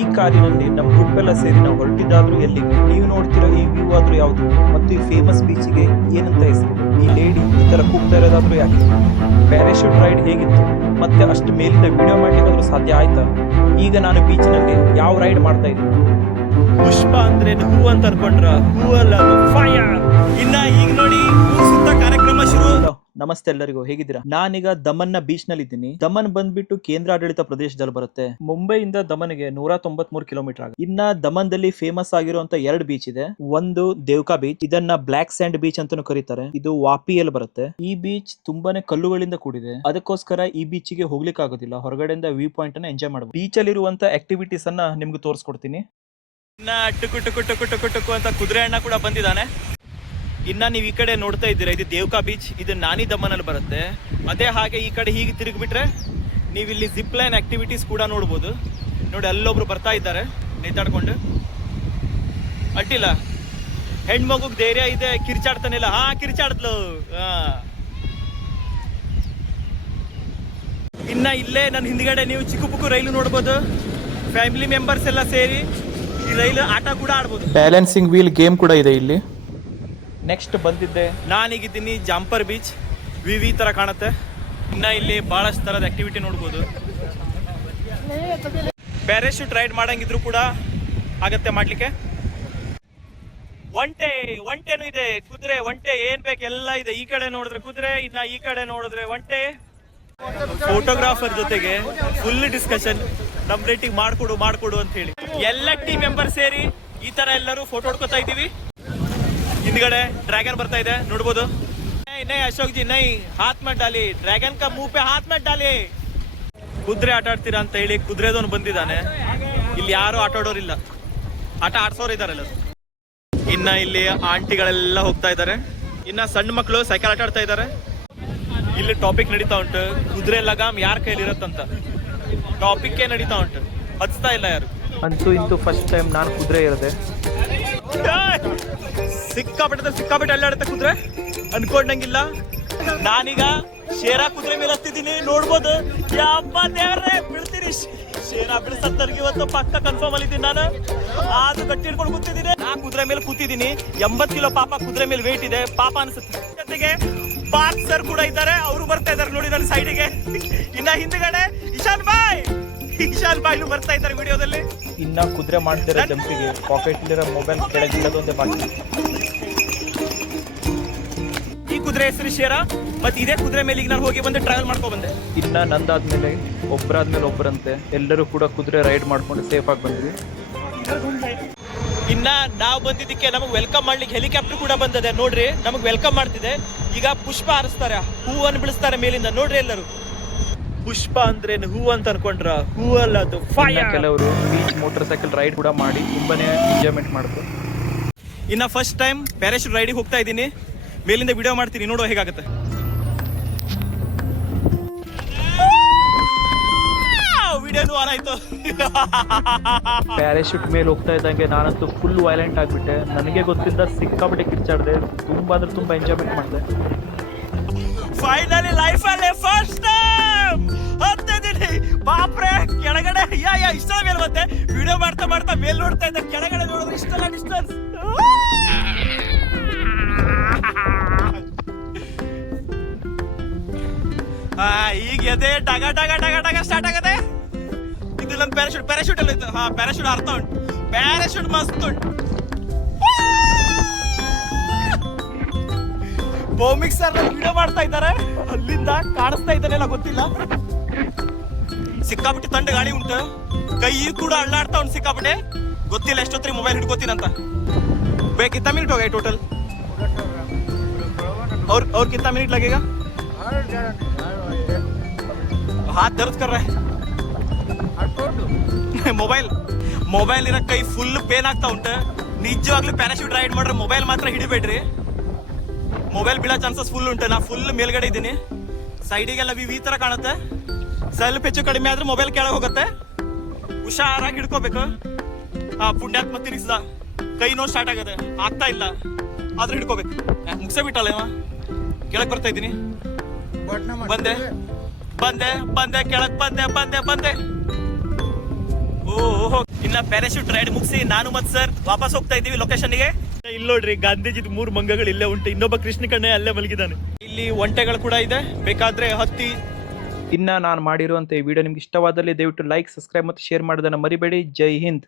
ಈ ಕಾರಿನಲ್ಲಿ ನಮ್ಮ ಗ್ರೂಪ್ ಎಲ್ಲ ಸೇರಿ ನಾವು ಹೊರಟಿದ್ದಾದ್ರೂ ಎಲ್ಲಿಗೆ, ನೀವು ನೋಡ್ತಿರೋ ಈ ವ್ಯೂ ಆದ್ರೂ ಯಾವುದು, ಮತ್ತು ಈ ಫೇಮಸ್ ಬೀಚಿಗೆ ಏನಂತ ಹೆಸರು, ಈ ಲೇಡಿ ಈ ತರ ಕೂಗ್ತಾ ಇರೋದಾದ್ರೂ ಯಾಕೆ, ಪ್ಯಾರಾಶೂಟ್ ರೈಡ್ ಹೇಗಿತ್ತು, ಮತ್ತೆ ಅಷ್ಟು ಮೇಲಿಂದ ವಿಡಿಯೋ ಮಾಡ್ಲಿಕ್ಕಾದ್ರೂ ಸಾಧ್ಯ ಆಯ್ತಾ. ಈಗ ನಾನು ಬೀಚ್ನಲ್ಲಿ ಯಾವ ರೈಡ್ ಮಾಡ್ತಾ ಇದ್ದೀನಿ. ಪುಷ್ಪ ಅಂದ್ರೆ ಹೂ ಅಂತ ಅನ್ಕೊಂಡ್ರ, ಹೂ ಅಲ್ಲ ಫೈರ್. ಇನ್ನ ಈಗ ನೋಡಿ ಸುತ್ತ ಕಾರ್ಯಕ್ರಮ ಶುರು. ನಮಸ್ತೆ ಎಲ್ಲರಿಗೂ, ಹೇಗಿದ್ದೀರಾ? ನಾನೀಗ ದಮನ್ನ ಬೀಚ್ ನಲ್ಲಿ ಇದ್ದೀನಿ. ದಮನ್ ಬಂದ್ಬಿಟ್ಟು ಕೇಂದ್ರಾಡಳಿತ ಪ್ರದೇಶದಲ್ಲಿ ಬರುತ್ತೆ. ಮುಂಬೈಯಿಂದ ದಮನ್ಗೆ 193 ಕಿಲೋಮೀಟರ್ ಆಗುತ್ತೆ. ಇನ್ನ ದಮನ್ದಲ್ಲಿ ಫೇಮಸ್ ಆಗಿರುವಂತ 2 ಬೀಚ್ ಇದೆ. ಒಂದು ದೇವ್ಕಾ ಬೀಚ್, ಇದನ್ನ ಬ್ಲಾಕ್ ಸ್ಯಾಂಡ್ ಬೀಚ್ ಅಂತಾನೂ ಕರೀತಾರೆ. ಇದು ವಾಪಿಯಲ್ಲಿ ಬರುತ್ತೆ. ಈ ಬೀಚ್ ತುಂಬಾನೇ ಕಲ್ಲುಗಳಿಂದ ಕೂಡಿದೆ, ಅದಕ್ಕೋಸ್ಕರ ಈ ಬೀಚ್ ಗೆ ಹೋಗ್ಲಿಕ್ಕೆ ಆಗೋದಿಲ್ಲ. ಹೊರಗಡೆಯಿಂದ ವ್ಯೂ ಪಾಯಿಂಟ್ ಅನ್ನ ಎಂಜಾಯ್ ಮಾಡಬಹುದು. ಬೀಚ್ ಅಲ್ಲಿ ಇರುವಂತ ಆಕ್ಟಿವಿಟೀಸ್ ಅನ್ನ ನಿಮ್ಗೆ ತೋರಿಸ್ಕೊಡ್ತೀನಿ. ಇನ್ನ ಟುಕು ಟುಕು ಟುಕು ಟುಕು ಟುಕು ಅಂತ ಕುದುರೆ ಅಣ್ಣ ಕೂಡ ಬಂದಿದ್ದಾನೆ. ಇನ್ನ ನೀವು ಈ ಕಡೆ ನೋಡ್ತಾ ಇದ್ದೀರಾ, ಇದು ದೇವ್ಕಾ ಬೀಚ್. ಇದು ನಾನಿ ದಮನಲ್ಲಿ ಬರುತ್ತೆ. ಅದೇ ಹಾಗೆ ಈ ಕಡೆ ಹೀಗೆ ತಿರುಗಿಬಿಟ್ರೆ ನೀವು ಇಲ್ಲಿ ಜಿಪ್ ಲೈನ್ ಆಕ್ಟಿವಿಟೀಸ್ ಕೂಡ ನೋಡ್ಬೋದು. ನೋಡಿ ಅಲ್ಲೊಬ್ರು ಬರ್ತಾ ಇದ್ದಾರೆ ನೇತಾಡ್ಕೊಂಡು. ಅಡ್ಡಿಲ್ಲ, ಹೆಣ್ಮಗುಗ್ ಧೈರ್ಯ ಇದೆ, ಕಿರ್ಚಾಡ್ತಾನಿಲ್ಲ. ಹಾ ಕಿರ್ಚಾಡ್ದ್ಲು. ಇನ್ನ ಇಲ್ಲೇ ನನ್ನ ಹಿಂದ್ಗಡೆ ನೀವು ಚಿಕ್ಕ ಪುಕ್ಕು ರೈಲು ನೋಡ್ಬೋದು. ಫ್ಯಾಮಿಲಿ ಮೆಂಬರ್ಸ್ ಎಲ್ಲ ಸೇರಿ ಈ ರೈಲು ಆಟ ಕೂಡ ಆಡ್ಬೋದು. ಬ್ಯಾಲೆನ್ಸಿಂಗ್ ವೀಲ್ ಗೇಮ್ ಕೂಡ ಇದೆ ಇಲ್ಲಿ. ನೆಕ್ಸ್ಟ್ ಬಂದಿದ್ದೆ ನಾನೀಗಿದ್ದೀನಿ ಜಾಂಪರ್ ಬೀಚ್. ವಿ ತರ ಕಾಣುತ್ತೆ. ಇನ್ನ ಇಲ್ಲಿ ಬಹಳಷ್ಟು ತರದ ಆಕ್ಟಿವಿಟಿ ನೋಡ್ಬೋದು. ಪ್ಯಾರಾಶೂಟ್ ರೈಡ್ ಮಾಡಂಗಿದ್ರು ಕೂಡ ಆಗತ್ತೆ ಮಾಡ್ಲಿಕ್ಕೆ. ಒಂಟೆನೂ ಇದೆ, ಕುದುರೆ, ಒಂಟೆ ಏನ್ ಬೇಕು ಎಲ್ಲ ಇದೆ. ಈ ಕಡೆ ನೋಡಿದ್ರೆ ಕುದುರೆ, ಇನ್ನ ಈ ಕಡೆ ನೋಡಿದ್ರೆ ಒಂಟೆ. ಫೋಟೋಗ್ರಾಫರ್ ಜೊತೆಗೆ ಫುಲ್ ಡಿಸ್ಕಷನ್. ನಮ್ ರೇಟಿಂಗ್ ಮಾಡ್ಕೊಡು ಅಂತ ಹೇಳಿ ಎಲ್ಲ ಟೀಮ್ ಮೆಂಬರ್ ಸೇರಿ ಈ ತರ ಎಲ್ಲರೂ ಫೋಟೋ ಹೊಡ್ಕೊತಾ ಇದೀವಿ. ಹಿಂದ್ಗಡೆ ಡ್ರ್ಯಾಗನ್ ಬರ್ತಾ ಇದೆ ನೋಡ್ಬೋದು. ನೈ ಅಶೋಕ್ ಜಿ ನೈ ಹಾತ್ ಮತ್ ಡಾಲಿ, ಡ್ರ್ಯಾಗನ್ ಕಾ ಮುಹ್ ಪೆ ಹಾತ್ ಮತ್ ಡಾಲಿ. ಕುದುರೆ ಆಟ ಆಡ್ತೀರಾ ಅಂತ ಹೇಳಿ ಕುದುರೆದವನು ಬಂದಿದ್ದಾನೆ. ಇಲ್ಲಿ ಯಾರು ಆಟ ಆಡೋರಿಲ್ಲ, ಆಟ ಆಡ್ಸೋರು ಇದಾರಲ್ಲ. ಇನ್ನ ಇಲ್ಲಿ ಆಂಟಿಗಳೆಲ್ಲ ಹೋಗ್ತಾ ಇದ್ದಾರೆ. ಇನ್ನ ಸಣ್ಣ ಮಕ್ಕಳು ಸೈಕಲ್ ಆಟ ಆಡ್ತಾ ಇದ್ದಾರೆ. ಇಲ್ಲಿ ಟಾಪಿಕ್ ನಡೀತಾ ಉಂಟು, ಕುದುರೆ ಲಗಾಮ್ ಯಾರ ಕೈಲಿ ಇರತ್ತಂತ ಟಾಪಿಕ್ ನಡೀತಾ ಉಂಟು. ಹಚ್ತಾ ಇಲ್ಲ ಯಾರು. ಅಂತೂ ಇಂತೂ ಫಸ್ಟ್ ಟೈಮ್ ನಾನು ಕುದುರೆ ಇರದೆ. ಸಿಕ್ಕಾಪಟ್ಟೆ ಅಲ್ಲಾಡುತ್ತೆ ಕುದುರೆ, ಅನ್ಕೊಂಡಂಗಿಲ್ಲ. ನಾನೀಗ ಶೇರ ಕುದುರೆ ಮೇಲೆ ಹತ್ತಿದ್ದೀನಿ, ನೋಡ್ಬೋದು. ಯಪ್ಪ ದೇವ್ರೆ, ಬೀಳ್ತೀನಿ. ಶೇರ ಬೀಳ್ಸತ್ತರ್ಗೆ ಇವತ್ತು ಪಕ್ಕ ಕನ್ಫರ್ಮ್ ಅಲ್ಲಿದ್ದೀನಿ ನಾನು. ಅದು ಗಟ್ಟಿ ಹಿಡ್ಕೊಂಡು ಕೂತಿದ್ದೀನಿ. ನಾ ಕುದುರೆ ಮೇಲೆ ಕೂತಿದ್ದೀನಿ. 80 ಕಿಲೋ ಪಾಪ ಕುದುರೆ ಮೇಲೆ ವೇಟ್ ಇದೆ. ಪಾಪ ಅನ್ಸುತ್ತೆ. ಜೊತೆಗೆ ಪಾರ್ಕ್ ಸರ್ ಕೂಡ ಇದ್ದಾರೆ, ಅವರು ಬರ್ತಾ ಇದ್ದಾರೆ ನೋಡಿ ನನ್ನ ಸೈಡಿಗೆ. ಇನ್ನ ಹಿಂದ್ಗಡೆ ಇಶಾನ್ ಬಾಯ್ನು ಬರ್ತಾ ಇದ್ದಾರೆ ವಿಡಿಯೋದಲ್ಲಿ. ಇನ್ನ ಕುದುರೆ ಮಾಡ್ತಿರೋ ಜಂಪಿಗೆ ಪಾಕೆಟ್ ಇಲ್ಲಿರೋ ಮೊಬೈಲ್ ಕೆಳಗಿಲ್ಲದೊಂದೇ ಬಾಕಿ. ಈ ಕುದುರೆ ಹೆಸರು ಶೇರ. ಮತ್ತೆ ಇದೇ ಕುದುರೆ ಮೇಲೆ ಈಗ ನಾನು ಹೋಗಿ ಬಂದು ಟ್ರಾವೆಲ್ ಮಾಡ್ಕೊಂಡ್ ಬಂದೆ. ಇನ್ನ ನಂದಾದ್ಮೇಲೆ ಒಬ್ಬರಾದ್ಮೇಲೆ ಒಬ್ಬರಂತೆ ಎಲ್ಲರೂ ಕೂಡ ಕುದುರೆ ರೈಡ್ ಮಾಡ್ಕೊಂಡು ಸೇಫ್ ಆಗಿ ಬಂದ್ವಿ. ಇನ್ನ ನಾವು ಬಂದಿದ್ದಕ್ಕೆ ನಮಗೆ ವೆಲ್ಕಮ್ ಮಾಡ್ಲಿಕ್ಕೆ ಹೆಲಿಕಾಪ್ಟರ್ ಕೂಡ ಬಂದಿದೆ ನೋಡ್ರಿ. ನಮಗೆ ವೆಲ್ಕಮ್ ಮಾಡ್ತಿದೆ. ಈಗ ಪುಷ್ಪ ಹಾರಿಸ್ತಾರೆ, ಹೂವನ್ನು ಬಿಡಿಸ್ತಾರೆ ಮೇಲಿಂದ. ನೋಡ್ರಿ ಎಲ್ಲರೂ, ಪುಷ್ಪ ಅಂದ್ರೆ ಹೂ ಅಂತ ಅನ್ಕೊಂಡ್ರ, ಹೂ ಅಲ್ಲ ಅದು ಫೈರ್. ಕೆಲವರು ಬೀಚ್ ಮೋಟರ್ ಸೈಕಲ್ ರೈಡ್ ಕೂಡ ಮಾಡಿ ತುಂಬಾನೇ ಎಂಜಾಯ್ಮೆಂಟ್ ಮಾಡಿದ್ರು. ಇನ್ನ ಫಸ್ಟ್ ಟೈಮ್ ಪ್ಯಾರಾಶೂಟ್ ರೈಡಿಗೆ ಹೋಗ್ತಾ ಇದ್ದೀನಿ. ಮೇಲಿಂದ ವಿಡಿಯೋ ಮಾಡ್ತೀನಿ, ನೋಡುವ ಹೇಗಾಗುತ್ತೆ. ವಿಡಿಯೋನು ಆನ್ ಆಯ್ತು. ಪ್ಯಾರಾಶೂಟ್ ಮೇಲೆ ಹೋಗ್ತಾ ಇದ್ದಂಗೆ ನಾನಂತೂ ಫುಲ್ ವೈಲೆಂಟ್ ಆಗ್ಬಿಟ್ಟೆ. ನನಗೆ ಗೊತ್ತಿದ್ದ ಸಿಕ್ಕಾಪಟ್ಟೆ ಕಿರ್ಚಾಡ್ದೆ. ತುಂಬಾ ಅಂದ್ರೆ ತುಂಬಾ ಎಂಜಾಯ್ಮೆಂಟ್ ಮಾಡಿದೆ. ಫೈನಲಿ ಲೈಫ್ ಅಲ್ಲಿ ಫಸ್ಟ್ ಟೈಮ್ ಹತ್ತಿದ್ದೀನಿ. ಬಾಪ್ರೆ, ಕೆಳಗಡೆ ಇಷ್ಟ ಮೇಲೆ ಮತ್ತೆ ವಿಡಿಯೋ ಮಾಡ್ತಾ ಮೇಲ್ ನೋಡ್ತಾ ಇದ್ದೆ. ಕೆಳಗಡೆ ನೋಡಿದ್ರೆ ಇಷ್ಟಲ್ಲ ಡಿಸ್ಟೆನ್ಸ್. ಈಗ ಎದೆ ಟಗ ಟಗ ಟಗ ಟಗ ಸ್ಟಾರ್ಟ್ ಆಗತ್ತೆ. ಇದು ನನ್ನ ಪ್ಯಾರಾಶೂಟ್ ಎಲ್ಲ ಇತ್ತು. ಪ್ಯಾರಾಶೂಟ್ ಅರ್ಥ ಉಂಟು, ಪ್ಯಾರಾಶೂಟ್ ಮಸ್ತ್ ಉಂಟು. ಭೌಮಿಕ್ ಸರ್ ವಿಡಿಯೋ ಮಾಡ್ತಾ ಇದ್ದಾರೆ, ಅಲ್ಲಿಂದ ಕಾಣಿಸ್ತಾ ಇದ್ದಾನೆಲ್ಲ ಗೊತ್ತಿಲ್ಲ. ಸಿಕ್ಕಾಪಟ್ಟೆ ತಂಡ ಗಾಳಿ ಉಂಟು, ಕೈ ಕೂಡ ಅಳ್ಳಾಡ್ತಾ ಉಂಟು ಸಿಕ್ಕಾಪಟ್ಟೆ. ಗೊತ್ತಿಲ್ಲ ಎಷ್ಟೊತ್ತರಿ ಮೊಬೈಲ್ ಹಿಡ್ಕೋತೀನಂತ. कितना मिनट हो गए टोटल? और कितना मिनट लगेगा? हाथ दर्द कर रहा है. ಮೊಬೈಲ್ ಇರೋ ಕೈ ಫುಲ್ ಪೇನ್ ಆಗ್ತಾ ಉಂಟು. ನಿಜವಾಗ್ಲೂ ಪ್ಯಾರಾಶೂಟ್ ರೈಡ್ ಮಾಡ್ರೆ ಮೊಬೈಲ್ ಮಾತ್ರ ಹಿಡಿಬೇಡ್ರಿ. ಮೊಬೈಲ್ ಬೀಳೋ ಚಾನ್ಸಸ್ ಫುಲ್ ಉಂಟು. ನಾ ಫುಲ್ ಮೇಲ್ಗಡೆ ಇದ್ದೀನಿ. ಸೈಡಿಗೆಲ್ಲ ಈ ತರ ಕಾಣುತ್ತೆ. ಸ್ವಲ್ಪ ಹೆಚ್ಚು ಕಡಿಮೆ ಆದ್ರೆ ಮೊಬೈಲ್ ಕೆಳಗೆ ಹೋಗುತ್ತೆ. ಹುಷಾರಾಗಿ ಹಿಡ್ಕೋಬೇಕು. ಪುಣ್ಯಾತ್ಮ ತಿರುಗಿಸ್ದ, ಕೈ ನೋವು ಸ್ಟಾರ್ಟ್ ಆಗದೆ, ಆಗ್ತಾ ಇಲ್ಲ, ಆದ್ರೂ ಹಿಡ್ಕೋಬೇಕು. ಮುಗಿಸೇ ಬಿಟ್ಟಲ್ಲ ಇವ. ಕೆಳಗೆ ಬರ್ತಾ ಇದ್ದೀನಿ. ಬಂದೆ ಕೆಳಗೆ ಬಂದೆ. ಓಹೋ, ಇನ್ನ ಇನ್ನ ಪ್ಯಾರಾಶೂಟ್ ರೈಡ್ ಮುಗಿಸಿ ನಾನು ಮತ್ತು ಸರ್ ವಾಪಸ್ ಹೋಗ್ತಾ ಇದ್ದೀವಿ ಲೊಕೇಶನ್ಗೆ. ಇಲ್ಲಿ ನೋಡ್ರಿ ಗಾಂಧೀಜಿದ್ 3 ಮಂಗಗಳು ಇಲ್ಲೇ ಉಂಟು. ಇನ್ನೊಬ್ಬ ಕೃಷ್ಣ ಕಣ್ಣೆ ಅಲ್ಲೇ ಮಲಗಿದ್ದಾನೆ. ಇಲ್ಲಿ ಒಂಟೆಗಳು ಕೂಡ ಇದೆ, ಬೇಕಾದ್ರೆ ಹತ್ತಿ. ಇನ್ನ ನಾನು ಮಾಡಿರುವಂತ ಈ ವಿಡಿಯೋ ನಿಮ್ಗೆ ಇಷ್ಟವಾದಲ್ಲಿ ದಯವಿಟ್ಟು ಲೈಕ್, ಸಬ್ಸ್ಕ್ರೈಬ್ ಮತ್ತು ಶೇರ್ ಮಾಡೋದನ್ನ ಮರಿಬೇಡಿ. ಜೈ ಹಿಂದ್.